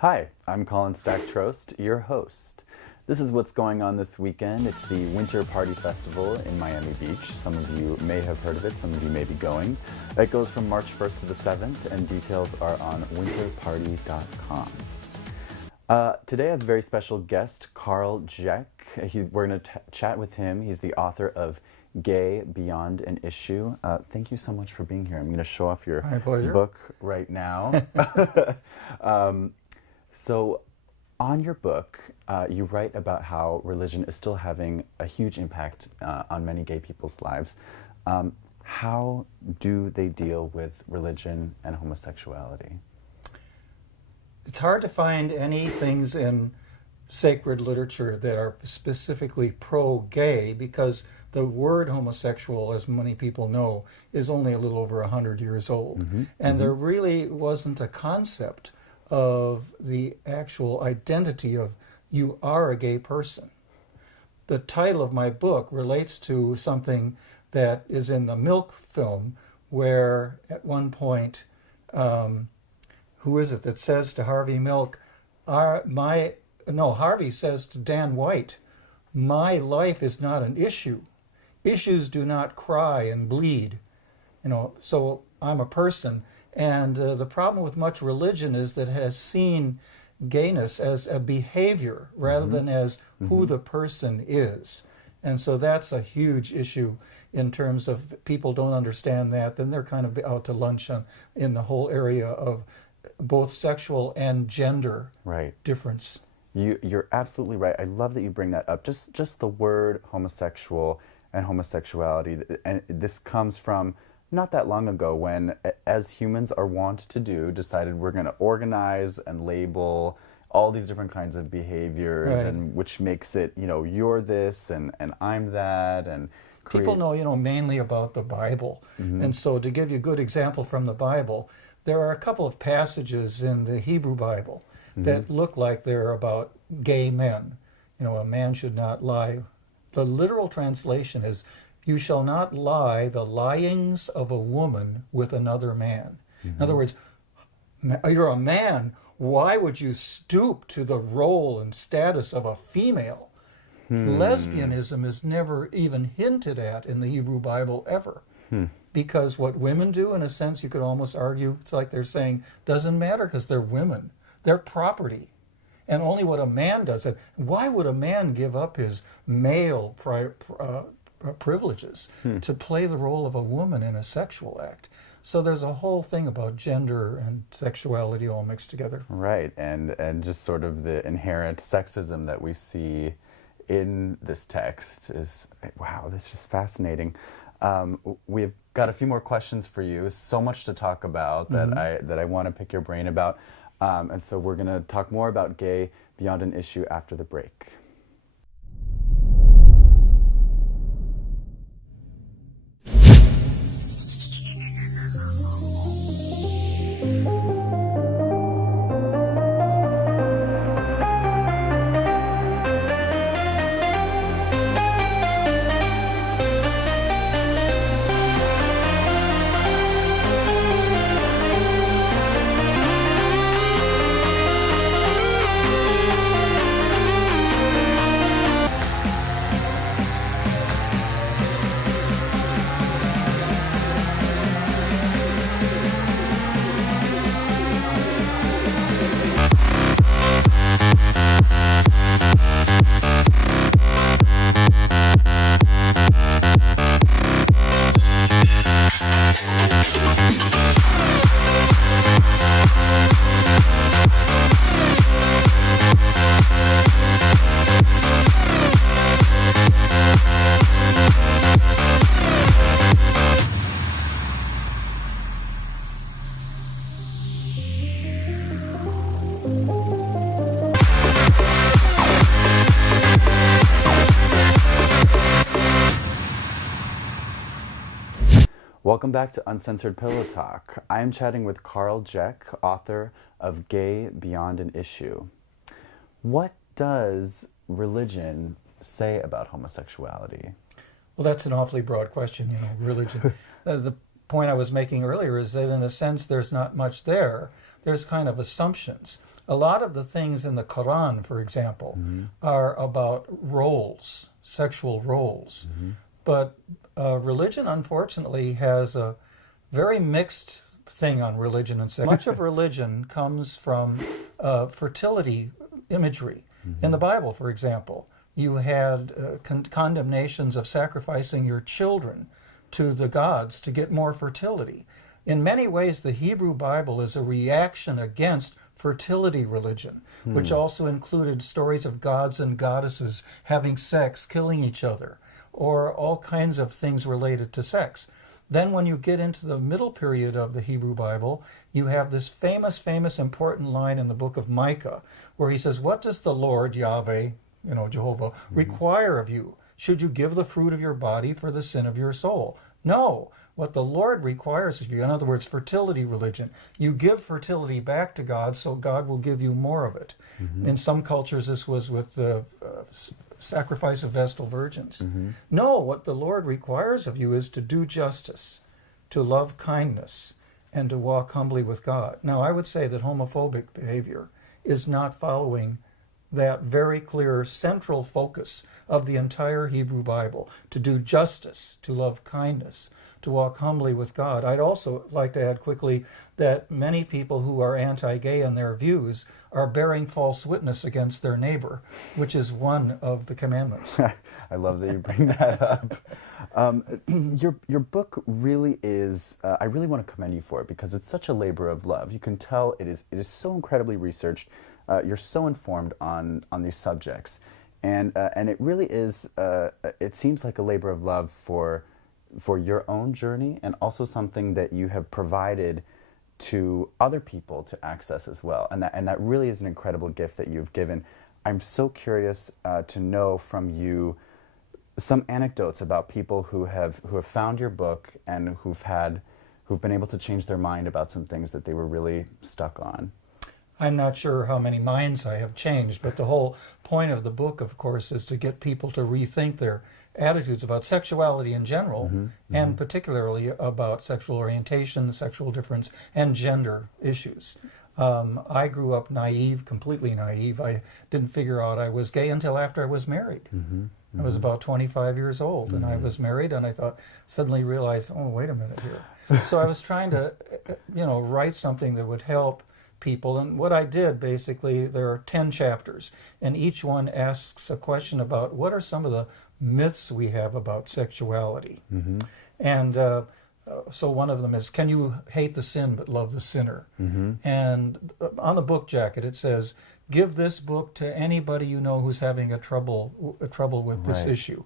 Hi, I'm Colin Stack-Troost, your host. This is what's going on this weekend. It's the Winter Party Festival in Miami Beach. Some of you may have heard of it, some of you may be going. It goes from March 1st to the 7th, and details are on winterparty.com. Today I have a very special guest, Carl Jech. We're going to chat with him. He's the author of Gay Beyond an Issue. Thank you so much for being here. I'm going to show off your book right now. So on your book, you write about how religion is still having a huge impact on many gay people's lives. How do they deal with religion and homosexuality? It's hard to find any things in sacred literature that are specifically pro-gay because the word homosexual, as many people know, is only a little over 100 years old. And there really wasn't a concept of the actual identity of you are a gay person. The title of my book relates to something that is in the Milk film, where at one point, who is it that says to Harvey Milk, Harvey says to Dan White, "My life is not an issue. Issues do not cry and bleed. So I'm a person." And the problem with much religion is that it has seen gayness as a behavior rather than as who the person is. And so that's a huge issue in terms of people don't understand that. Then they're kind of out to lunch in the whole area of both sexual and gender difference. You're absolutely right. I love that you bring that up. Just the word homosexual and homosexuality. And this comes from not that long ago when, as humans are wont to do, decided we're going to organize and label all these different kinds of behaviors, and which makes it, you're this and I'm that. And people know, mainly about the Bible. And so to give you a good example from the Bible, there are a couple of passages in the Hebrew Bible that look like they're about gay men. A man should not lie. The literal translation is, "You shall not lie the lyings of a woman with another man." In other words, you're a man. Why would you stoop to the role and status of a female? Lesbianism is never even hinted at in the Hebrew Bible ever. Because what women do, in a sense, you could almost argue, it's like they're saying, doesn't matter because they're women. They're property. And only what a man does. And why would a man give up his male privileges to play the role of a woman in a sexual act? So there's a whole thing about gender and sexuality all mixed together. Right, and just sort of the inherent sexism that we see in this text is, wow, that's just fascinating. We've got a few more questions for you. So much to talk about that I want to pick your brain about. And so we're going to talk more about Gay Beyond an Issue after the break. Welcome back to Uncensored Pillow Talk. I am chatting with Carl Jech, author of Gay Beyond an Issue. What does religion say about homosexuality? Well, that's an awfully broad question, religion. The point I was making earlier is that in a sense there's not much there. There's kind of assumptions. A lot of the things in the Quran, for example, are about roles, sexual roles. But religion, unfortunately, has a very mixed thing on religion and sex. Much of religion comes from fertility imagery. In the Bible, for example, you had condemnations of sacrificing your children to the gods to get more fertility. In many ways, the Hebrew Bible is a reaction against fertility religion, which also included stories of gods and goddesses having sex, killing each other, or all kinds of things related to sex. Then when you get into the middle period of the Hebrew Bible, you have this famous, important line in the book of Micah, where he says, what does the Lord, Yahweh, Jehovah, require of you? Should you give the fruit of your body for the sin of your soul? No. What the Lord requires of you, in other words, fertility religion, you give fertility back to God so God will give you more of it. In some cultures, this was with the sacrifice of Vestal virgins. No, what the Lord requires of you is to do justice, to love kindness, and to walk humbly with God. Now, I would say that homophobic behavior is not following that very clear central focus of the entire Hebrew Bible, to do justice, to love kindness, to walk humbly with God. I'd also like to add quickly that many people who are anti-gay in their views are bearing false witness against their neighbor, which is one of the commandments. I love that you bring that up. Your book really is, I really want to commend you for it because it's such a labor of love. You can tell it is so incredibly researched. You're so informed on these subjects. And it really is, it seems like a labor of love for your own journey, and also something that you have provided to other people to access as well. And that really is an incredible gift that you've given. I'm so curious to know from you some anecdotes about people who have found your book and who've been able to change their mind about some things that they were really stuck on. I'm not sure how many minds I have changed, but the whole point of the book, of course, is to get people to rethink their attitudes about sexuality in general, and particularly about sexual orientation, sexual difference, and gender issues. I grew up naive, completely naive. I didn't figure out I was gay until after I was married. I was about 25 years old, and I was married, and I suddenly realized, oh, wait a minute here. So I was trying to, write something that would help people. And what I did, basically, there are 10 chapters, and each one asks a question about what are some of the myths we have about sexuality. And so one of them is, can you hate the sin but love the sinner? And on the book jacket it says, give this book to anybody you know who's having a trouble with this issue.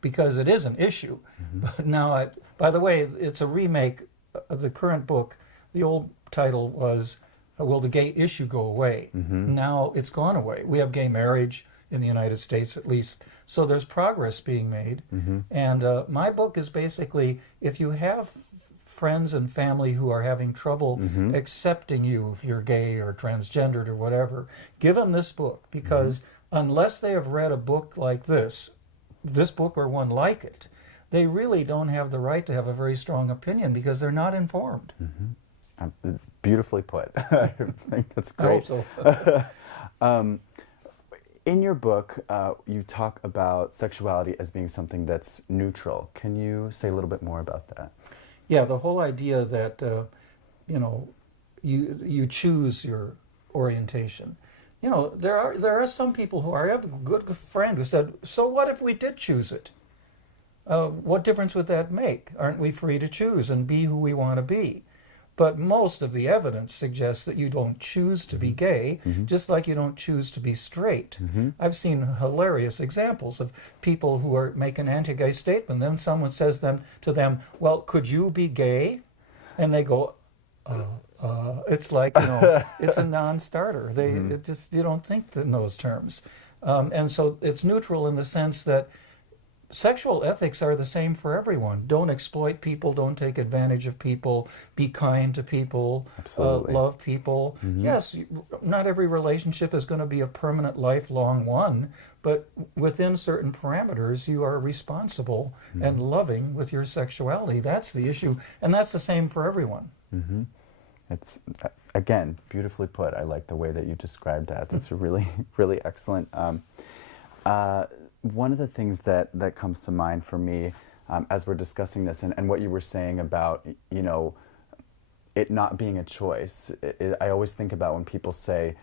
Because it is an issue. But now, by the way, it's a remake of the current book. The old title was, Will the Gay Issue Go Away? Now it's gone away. We have gay marriage in the United States, at least. So there's progress being made. And my book is basically, if you have friends and family who are having trouble accepting you, if you're gay or transgendered or whatever, give them this book, because unless they have read a book like this book or one like it, they really don't have the right to have a very strong opinion because they're not informed. Beautifully put. I think that's great. I hope so. In your book, you talk about sexuality as being something that's neutral. Can you say a little bit more about that? Yeah, the whole idea that you choose your orientation. There are some people who I have a good friend who said, so what if we did choose it? What difference would that make? Aren't we free to choose and be who we want to be? But most of the evidence suggests that you don't choose to be gay, just like you don't choose to be straight. I've seen hilarious examples of people who make an anti-gay statement, then someone says to them, well, could you be gay? And they go, it's like, it's a non-starter. You don't think in those terms. And so it's neutral in the sense that sexual ethics are the same for everyone. Don't exploit people, don't take advantage of people, be kind to people, love people. Yes, not every relationship is going to be a permanent, lifelong one, but within certain parameters, you are responsible and loving with your sexuality. That's the issue, and that's the same for everyone. It's, again, beautifully put. I like the way that you described that. That's really, really excellent. One of the things that comes to mind for me as we're discussing this, and what you were saying about, you know, it not being a choice, I always think about when people say,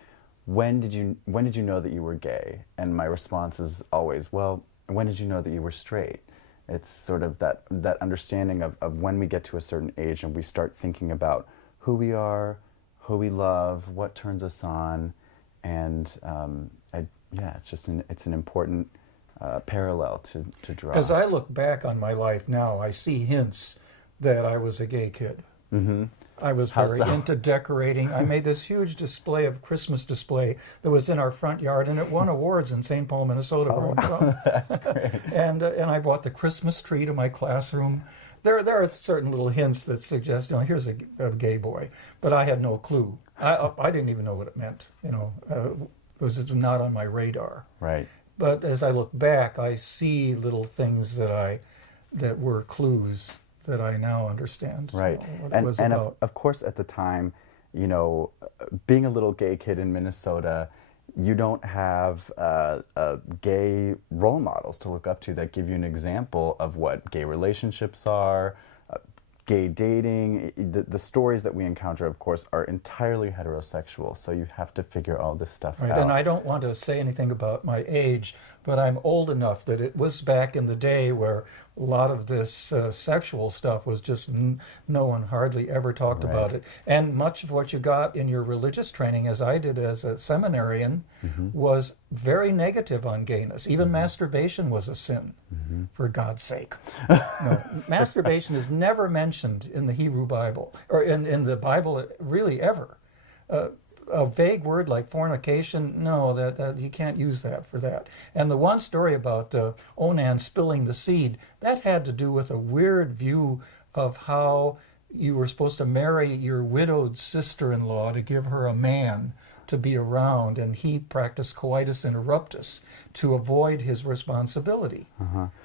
when did you know that you were gay? And my response is always, well, when did you know that you were straight? It's sort of that understanding of when we get to a certain age and we start thinking about who we are, who we love, what turns us on, and it's an important parallel to draw. As I look back on my life now, I see hints that I was a gay kid. Mm-hmm. I was very into decorating. I made this huge Christmas display that was in our front yard, and it won awards in St. Paul, Minnesota. Oh, wow. That's great. And I brought the Christmas tree to my classroom. There are certain little hints that suggest, you know, here's a gay boy, but I had no clue. I didn't even know what it meant. You know, it was not on my radar. Right. But as I look back, I see little things that were clues that I now understand. Right. What it was about. Of course, at the time, you know, being a little gay kid in Minnesota, you don't have gay role models to look up to that give you an example of what gay relationships are, gay dating. The stories that we encounter, of course, are entirely heterosexual, so you have to figure all this stuff out. And I don't want to say anything about my age, but I'm old enough that it was back in the day where a lot of this sexual stuff was just no one hardly ever talked about it. And much of what you got in your religious training, as I did as a seminarian, was very negative on gayness. Even masturbation was a sin, for God's sake. No, masturbation is never mentioned in the Hebrew Bible, or in the Bible really ever. A vague word like fornication, no, that you can't use that for that. And the one story about Onan spilling the seed, that had to do with a weird view of how you were supposed to marry your widowed sister-in-law to give her a man to be around, and he practiced coitus interruptus to avoid his responsibility.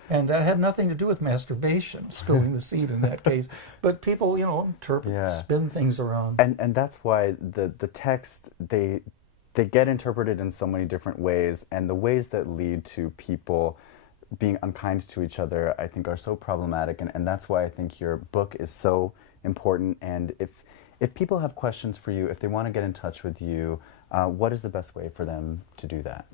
And that had nothing to do with masturbation, spilling the seed in that case. But people, you know, interpret, spin things around. And that's why the text, they get interpreted in so many different ways, and the ways that lead to people being unkind to each other, I think, are so problematic, and that's why I think your book is so important. And if people have questions for you, if they want to get in touch with you, what is the best way for them to do that?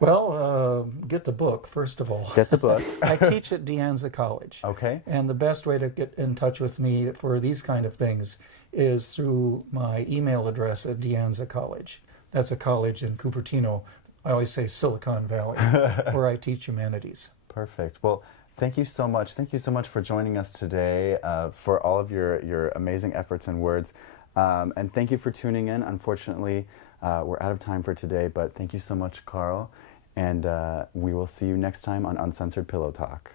Well, get the book, first of all. Get the book. I teach at De Anza College. Okay. And the best way to get in touch with me for these kind of things is through my email address at De Anza College. That's a college in Cupertino. I always say Silicon Valley, where I teach humanities. Perfect. Well, thank you so much. Thank you so much for joining us today, for all of your amazing efforts and words. And thank you for tuning in. Unfortunately, we're out of time for today, but thank you so much, Carl. And we will see you next time on Uncensored Pillow Talk.